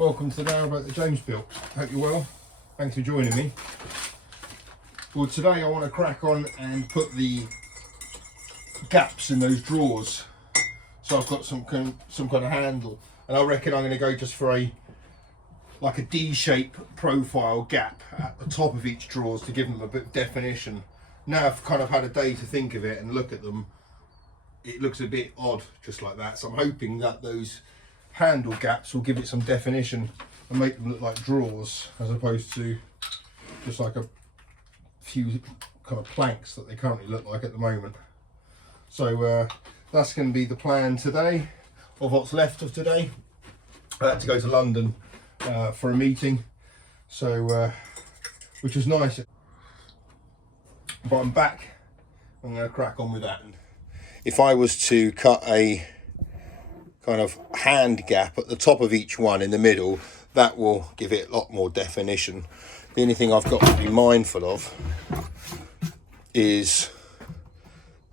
Welcome to the Narrowboat that James built. Hope you're well. Thanks for joining me. Well, today I want to crack on and put the gaps in those drawers. So I've got some kind of handle, and I reckon I'm going to go just for a D-shape profile gap at the top of each drawers to give them a bit of definition. Now I've kind of had a day to think of it and look at them, it looks a bit odd just like that. So I'm hoping that those handle gaps will give it some definition and make them look like drawers as opposed to just like a few kind of planks that they currently look like at the moment. So that's going to be the plan today, or what's left of today. I had to go to London for a meeting, so which was nice, but I'm back. I'm going to crack on with that. If I was to cut a kind of hand gap at the top of each one in the middle, that will give it a lot more definition. The only thing I've got to be mindful of is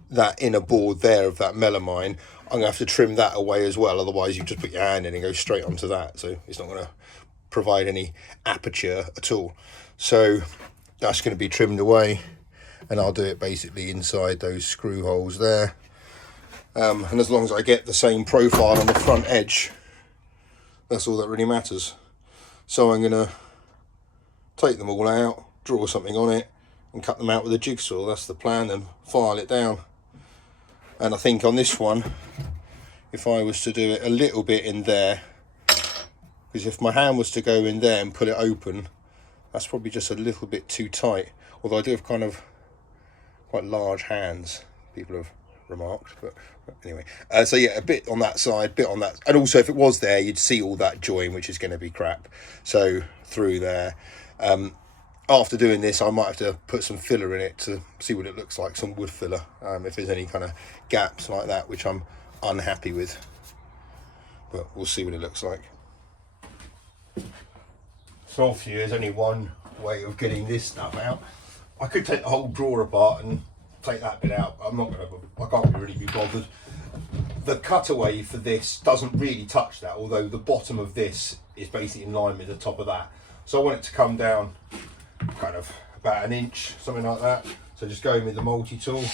that inner board there of that melamine. I'm going to have to trim that away as well, otherwise you just put your hand in and go straight onto that, so it's not going to provide any aperture at all. So that's going to be trimmed away, and I'll do it basically inside those screw holes there. And as long as I get the same profile on the front edge, that's all that really matters. So I'm going to take them all out, draw something on it, and cut them out with a jigsaw. That's the plan, and file it down. And I think on this one, if I was to do it a little bit in there, because if my hand was to go in there and pull it open, that's probably just a little bit too tight. Although I do have kind of quite large hands, people have remarked, but anyway, so yeah, a bit on that side, bit on that, and also if it was there, you'd see all that join, which is going to be crap. So through there, after doing this, I might have to put some filler in it to see what it looks like, some wood filler, if there's any kind of gaps like that, which I'm unhappy with, but we'll see what it looks like. So obviously there's only one way of getting this stuff out. I could take the whole drawer apart and take that bit out. I can't really be bothered. The cutaway for this doesn't really touch that, although the bottom of this is basically in line with the top of that. So I want it to come down kind of about an inch, something like that. So just go in with the multi-tool.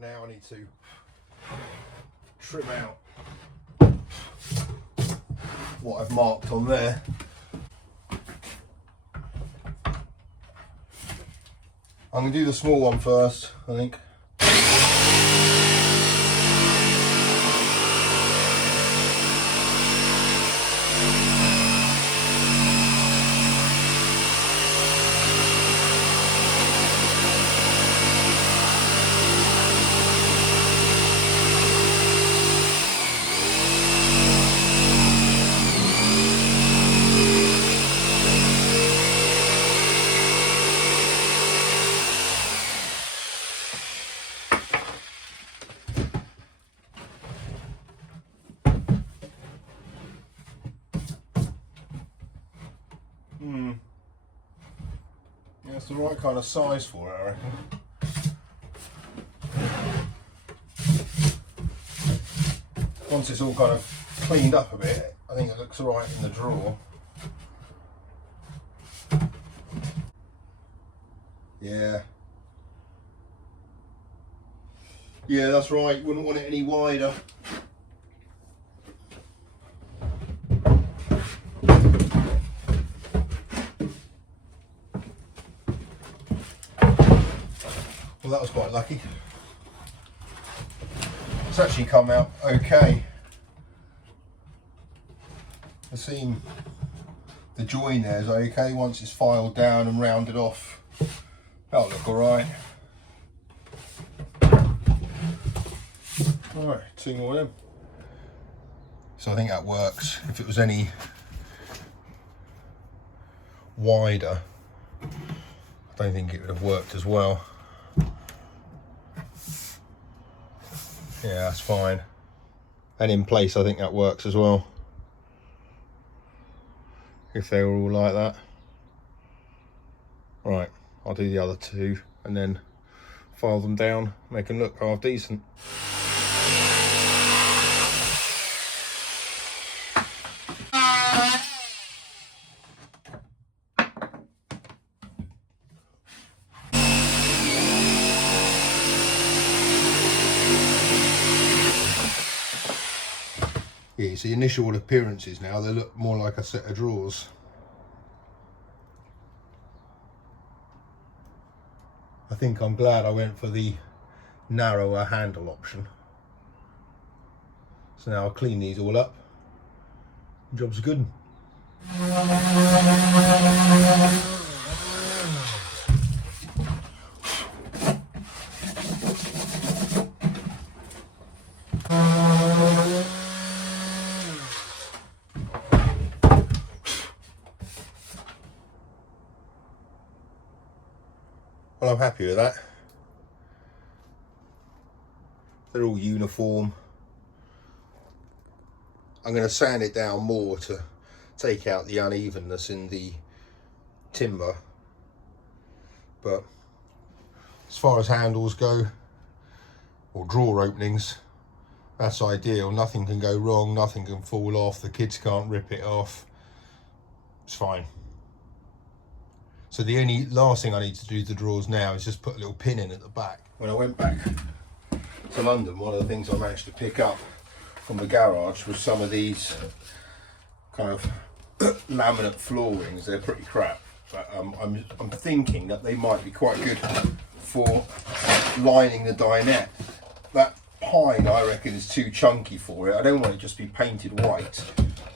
Now I need to trim out what I've marked on there. I'm going to do the small one first, I think. Yeah, it's the right kind of size for it, I reckon. Once it's all kind of cleaned up a bit, I think it looks alright in the drawer. Yeah. Yeah, that's right. Wouldn't want it any wider. Well, that was quite lucky. It's actually come out okay. The seam, the join there is okay once it's filed down and rounded off. That'll look alright. Alright, 2 more of them. So I think that works. If it was any wider, I don't think it would have worked as well. Yeah, that's fine. And in place, I think that works as well. If they were all like that. Right, I'll do the other two and then file them down, make them look half decent. Yeah, so the initial appearances now, they look more like a set of drawers. I think I'm glad I went for the narrower handle option. So now I'll clean these all up. Job's good. Well, I'm happy with that. They're all uniform. I'm going to sand it down more to take out the unevenness in the timber. But as far as handles go, or drawer openings, that's ideal. Nothing can go wrong, nothing can fall off, the kids can't rip it off. It's fine. So the only last thing I need to do to the drawers now is just put a little pin in at the back. When I went back to London, one of the things I managed to pick up from the garage was some of these kind of laminate floorings. They're pretty crap, but I'm thinking that they might be quite good for lining the dinette. That pine, I reckon, is too chunky for it. I don't want it to just be painted white.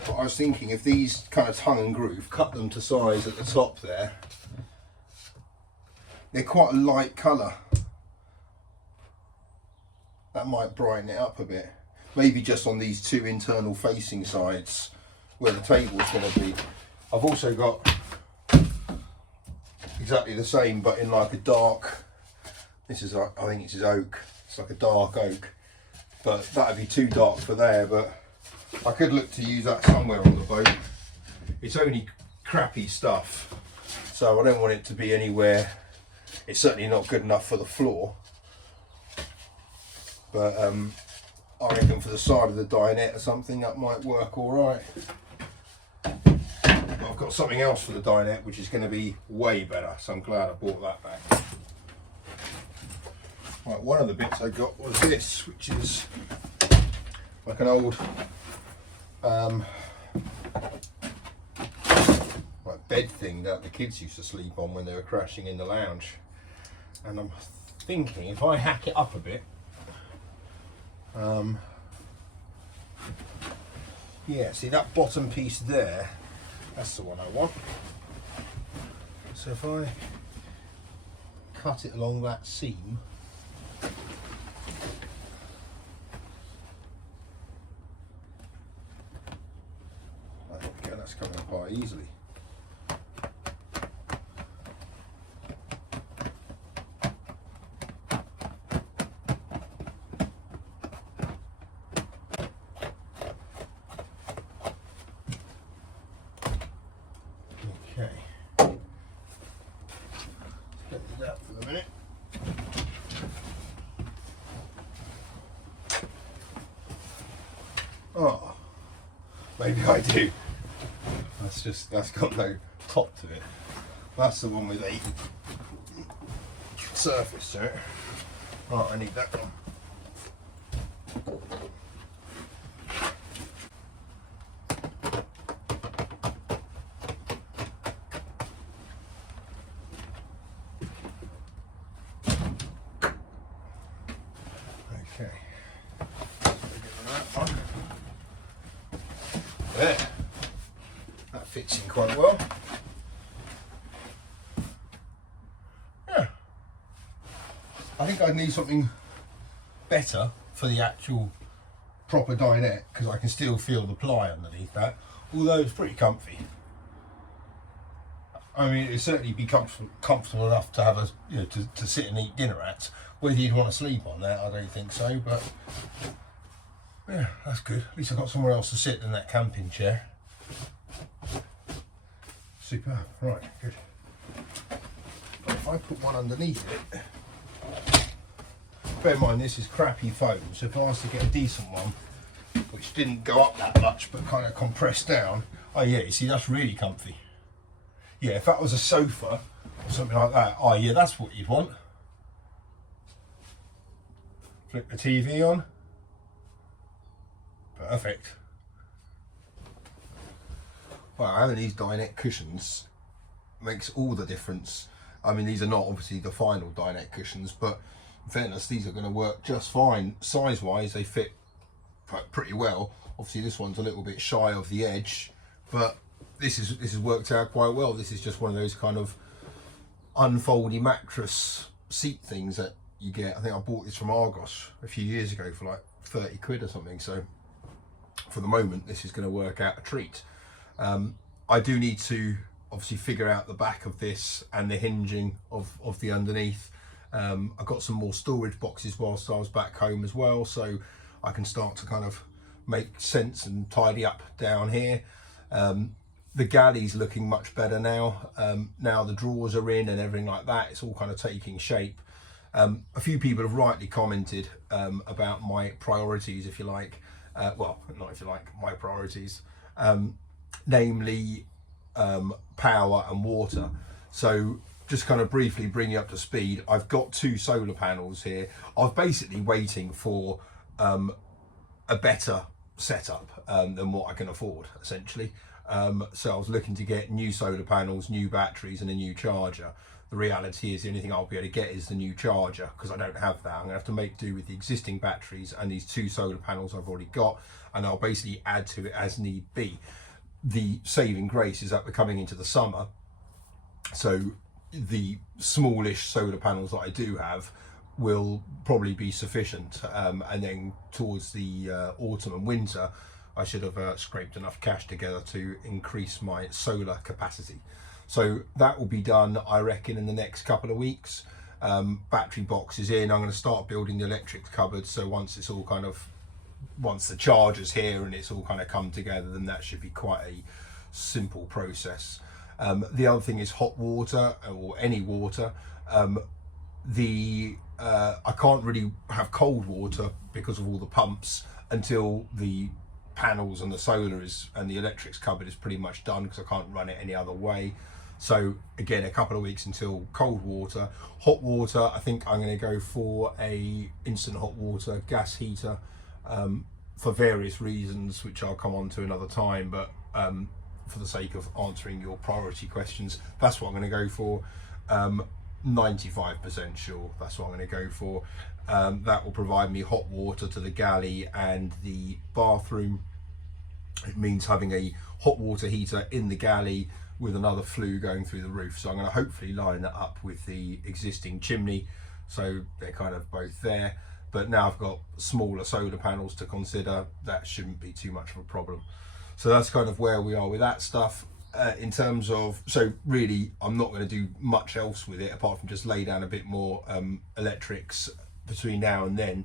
But I was thinking if these kind of tongue and groove, cut them to size at the top there. They're quite a light colour. That might brighten it up a bit. Maybe just on these two internal facing sides where the table's going to be. I've also got exactly the same, but in like a dark, this is, I think this is oak. It's like a dark oak, but that'd be too dark for there. But I could look to use that somewhere on the boat. It's only crappy stuff, so I don't want it to be anywhere. It's certainly not good enough for the floor, but I reckon for the side of the dinette or something that might work all right. I've got something else for the dinette which is going to be way better, so I'm glad I bought that back. Right, one of the bits I got was this, which is like an old like bed thing that the kids used to sleep on when they were crashing in the lounge. And I'm thinking if I hack it up a bit, yeah, see that bottom piece there, that's the one I want. So if I cut it along that seam, there we go, that's coming apart easily. Oh, maybe I do. That's got no top to it. That's the one with a surface to it. Right, I need that one. Okay. There, that fits in quite well. Yeah, I think I need something better for the actual proper dinette because I can still feel the ply underneath that, although it's pretty comfy. I mean, it'd certainly be comfortable enough to have to sit and eat dinner at. Whether you'd want to sleep on that, I don't think so, but yeah, that's good. At least I've got somewhere else to sit than that camping chair. Super. Right, good. If I put one underneath it, bear in mind this is crappy foam, so if I was to get a decent one, which didn't go up that much but kind of compressed down, oh yeah, you see that's really comfy. Yeah, if that was a sofa or something like that, oh yeah, that's what you'd want. Flick the TV on. Perfect. Well, having these dinette cushions makes all the difference. I mean, these are not obviously the final dinette cushions, but in fairness, these are going to work just fine. Size-wise, they fit pretty well. Obviously, this one's a little bit shy of the edge, but this has worked out quite well. This is just one of those kind of unfoldy mattress seat things that you get. I think I bought this from Argos a few years ago for like 30 quid or something. So for the moment, this is going to work out a treat. I do need to obviously figure out the back of this and the hinging of the underneath. I got some more storage boxes whilst I was back home as well, so I can start to kind of make sense and tidy up down here. The galley's looking much better now. Now the drawers are in and everything like that, it's all kind of taking shape. A few people have rightly commented about my priorities, if you like. Well, not if you like, my priorities. Namely power and water. So just kind of briefly bring you up to speed, I've got 2 solar panels here. I'm basically waiting for a better setup than what I can afford, essentially. So I was looking to get new solar panels, new batteries and a new charger. The reality is the only thing I'll be able to get is the new charger, because I don't have that. I'm gonna have to make do with the existing batteries and these 2 solar panels I've already got, and I'll basically add to it as need be. The saving grace is that we're coming into the summer, so the smallish solar panels that I do have will probably be sufficient, and then towards the autumn and winter I should have scraped enough cash together to increase my solar capacity. So that will be done, I reckon, in the next couple of weeks. Battery box is in. I'm going to start building the electrics cupboard, so once the charger's here and it's all kind of come together, then that should be quite a simple process. The other thing is hot water, or any water. I can't really have cold water because of all the pumps until the panels and the solar and the electrics cupboard is pretty much done, because I can't run it any other way. So again, a couple of weeks until cold water. Hot water, I think I'm going to go for a instant hot water gas heater, for various reasons which I'll come on to another time, but for the sake of answering your priority questions, that's what I'm going to go for. 95% sure that's what I'm going to go for. That will provide me hot water to the galley and the bathroom. It means having a hot water heater in the galley with another flue going through the roof. So I'm going to hopefully line that up with the existing chimney, so they're kind of both there. But now I've got smaller solar panels to consider, that shouldn't be too much of a problem. So that's kind of where we are with that stuff. In terms of, so really I'm not going to do much else with it apart from just lay down a bit more electrics between now and then.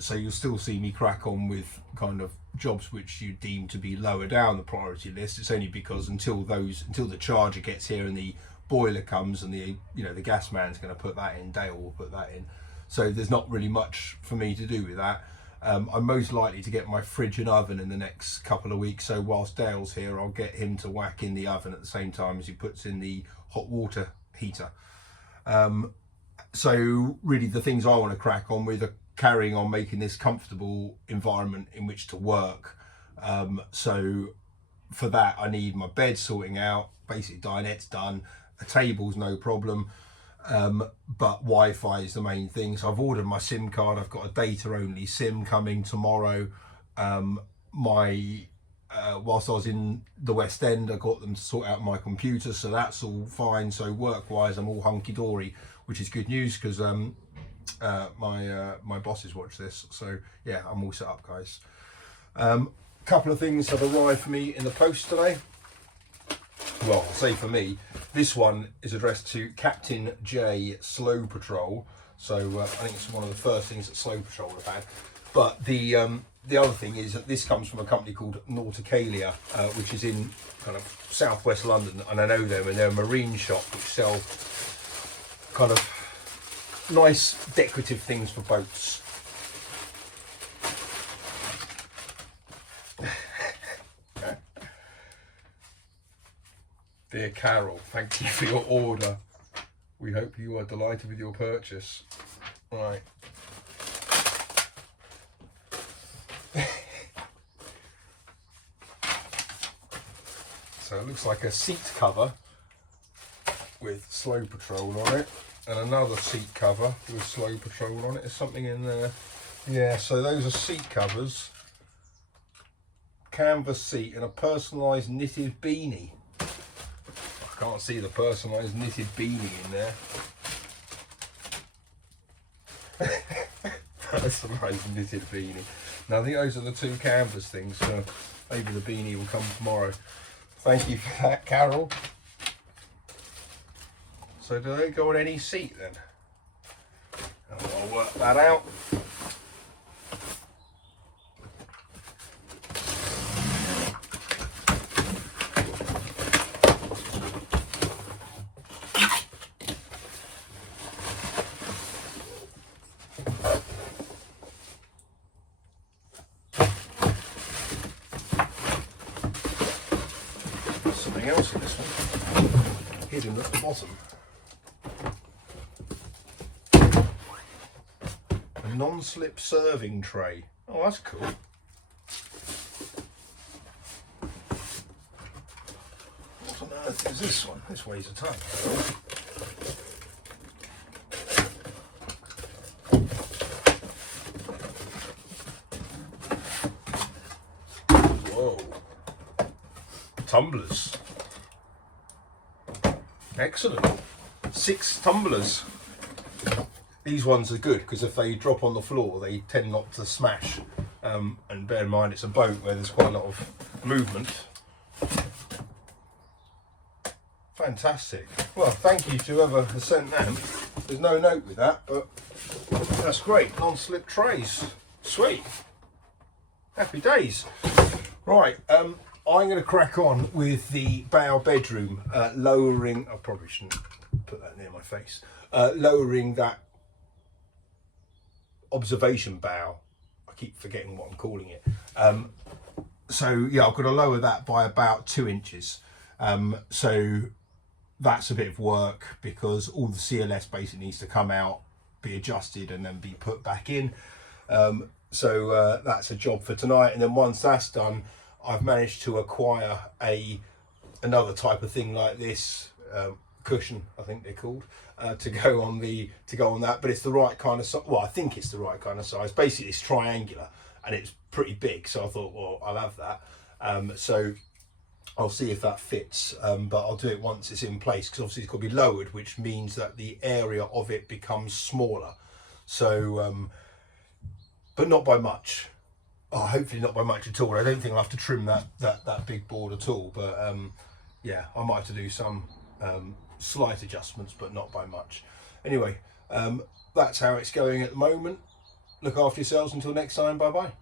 So you'll still see me crack on with kind of jobs which you deem to be lower down the priority list. It's only because until the charger gets here and the boiler comes and the gas man's going to put that in, Dale will put that in. So there's not really much for me to do with that. I'm most likely to get my fridge and oven in the next couple of weeks. So whilst Dale's here, I'll get him to whack in the oven at the same time as he puts in the hot water heater. So really the things I want to crack on with are carrying on making this comfortable environment in which to work. So for that I need my bed sorting out, basically dinette's done, a table's no problem, but Wi-Fi is the main thing. So I've ordered my SIM card, I've got a data only SIM coming tomorrow. Whilst I was in the West End, I got them to sort out my computer, so that's all fine. So work-wise I'm all hunky-dory, which is good news, because my bosses watch this, so yeah, I'm all set up, guys. Couple of things have arrived for me in the post today. Well, I'll say for me, this one is addressed to Captain J Slow Patrol. So I think it's one of the first things that Slow Patrol have had. But the other thing is that this comes from a company called Nauticalia, which is in kind of southwest London, and I know them, and they're a marine shop which sell kind of nice decorative things for boats. Dear Carol, thank you for your order. We hope you are delighted with your purchase. Right. So it looks like a seat cover with Slow Patrol on it, and another seat cover with Slow Patrol on it. There's something in there. Yeah, so those are seat covers, canvas seat, and a personalised knitted beanie. I can't see the personalised knitted beanie in there. Personalised knitted beanie. Now I think those are the two canvas things, so maybe the beanie will come tomorrow. Thank you for that, Carol. So do they go on any seat then? I'll work that out. Something else in this one, hidden at the bottom. A non-slip serving tray. Oh, that's cool. What on earth is this one? This weighs a ton. Whoa. Tumblers. Excellent. 6 tumblers. These ones are good because if they drop on the floor they tend not to smash, and bear in mind it's a boat where there's quite a lot of movement. Fantastic. Well, thank you to whoever has sent that. There's no note with that, but that's great. Non-slip trays. Sweet. Happy days. Right, I'm going to crack on with the bow bedroom, lowering, I probably shouldn't put that near my face, lowering that observation bow. I keep forgetting what I'm calling it. So yeah, I've got to lower that by about 2 inches. So that's a bit of work because all the CLS basically needs to come out, be adjusted and then be put back in. So that's a job for tonight, and then once that's done, I've managed to acquire another type of thing like this, cushion, I think they're called, to go on that. But it's the right kind of size. Well, I think it's the right kind of size. Basically, it's triangular and it's pretty big. So I thought, well, I'll have that. So I'll see if that fits. But I'll do it once it's in place because obviously it's got to be lowered, which means that the area of it becomes smaller. So, but not by much. Oh, hopefully not by much at all. I don't think I'll have to trim that big board at all, but yeah, I might have to do some slight adjustments, but not by much. Anyway, that's how it's going at the moment. Look after yourselves until next time. Bye bye.